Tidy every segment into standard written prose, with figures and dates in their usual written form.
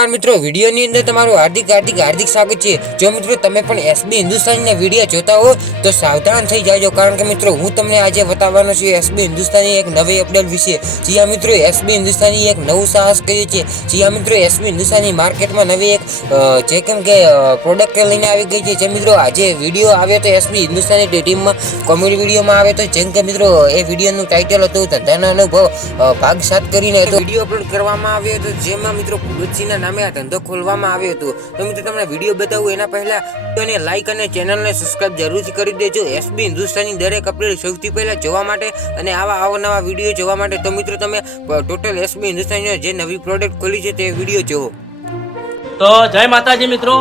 નમસ્કાર મિત્રો, વિડીયોની અંદર તમારું હાર્દિક સ્વાગત છે। જો મિત્રો તમે પણ એસબી હિન્દુસ્તાનીના વિડીયો જોતા હો તો સાવધાન થઈ જાજો, કારણ કે મિત્રો હું તમને આજે બતાવવાનો છું એસબી હિન્દુસ્તાની એક નવી અપડેટ વિશે। જી હા મિત્રો, એસબી હિન્દુસ્તાની એક નવું સાહસ કર્યું છે। જી હા મિત્રો, એસબી હિન્દુસ્તાની માર્કેટમાં નવી એક જે કેમ કે પ્રોડક્ટ લઈને આવી ગઈ છે। જે મિત્રો આજે વિડીયો આવ્યો તો એસબી હિન્દુસ્તાની ટીમમાં કોમેડી વિડીયોમાં આવ્યો તો, જેમ કે મિત્રો એ વિડીયોનું ટાઇટલ હતું ધંધાનો અનુભવ ભાગ 7 કરીને વિડીયો અપલોડ કરવામાં આવ્યો હતો, જેમાં મિત્રો ભગતસિંહના નામે આ ધંધો ખોલવામાં આવ્યો હતો। તો મિત્રો તમને વિડીયો બતાવું એના પહેલા વિડીયોને લાઈક અને ચેનલને સબસ્ક્રાઇબ જરૂરથી કરી દેજો એસબી હિન્દુસ્તાની દરેક અપડેટ સૌથી પહેલા જોવા માટે અને આવા અવનવા વિડીયો જોવા માટે। તો મિત્રો તમે ટોટલ એસબી હિન્દુસ્તાનીનો જે નવી પ્રોડક્ટ ખોલી છે તે વિડીયો જુઓ। તો જય માતાજી મિત્રો,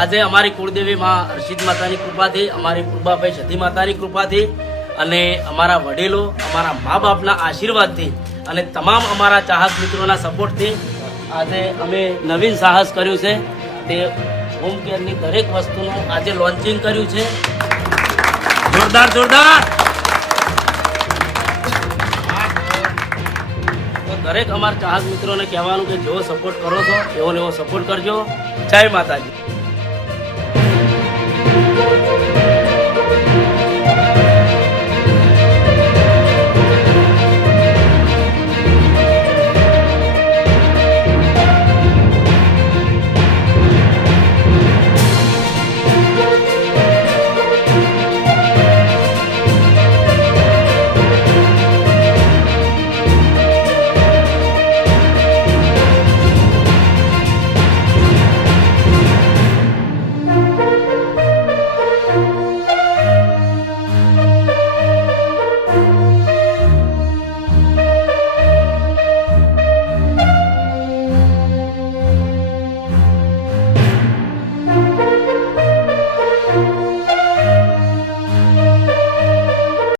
આજે અમારી કુળદેવી માં હર્ષિદ માતાની કૃપાથી, અમારી કૃપાભાઈ સતી માતાની કૃપાથી અને અમારા વડીલો, અમારા મા બાપના આશીર્વાદથી અને તમામ અમારા ચાહક મિત્રોના સપોર્ટથી આજે અમે નવીન સાહસ કર્યું છે। તે હોમ કેરની દરેક વસ્તુનું આજે લોન્ચિંગ કર્યું છે। જોરદાર જોરદાર। તો દરેક અમારા ચાહક મિત્રોને કહેવાનું કે જેવો સપોર્ટ કરો છો એવો ને એવો સપોર્ટ કરજો। જય માતાજી।